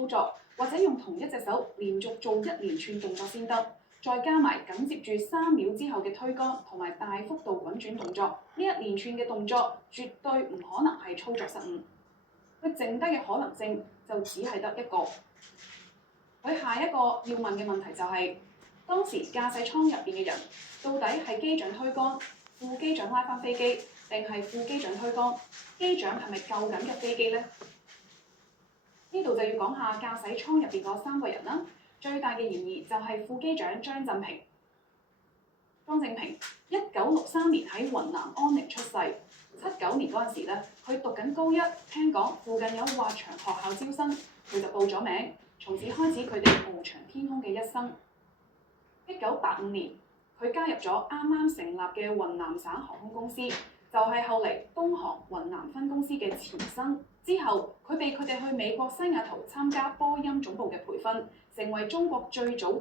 操作，或者用同一隻手連續做一連串動作先得。再加埋緊接住3秒之後嘅推桿同埋大幅度滾轉動作，呢一連串嘅動作絕對唔可能係操作失誤。佢剩低嘅可能性就只係得一個。佢下一個要問嘅問題就係、當時駕駛艙入邊嘅人到底係機長推桿、副機長拉翻飛機，定係副機長推桿？機長係咪救緊嘅飛機呢？呢度就要講下駕駛艙入邊嗰3個人啦。最大嘅嫌疑就係副機長張正平。1963年喺雲南安寧出世。79年嗰陣時咧，佢讀緊高一，聽講附近有滑翔學校招生，佢就報咗名，從此開始佢哋翱翔天空嘅一生。1985年，佢加入咗啱啱成立嘅雲南省航空公司，就係後嚟東航雲南分公司嘅前身。之後，佢哋去美國西雅圖參加波音總部嘅培訓，成為中國最早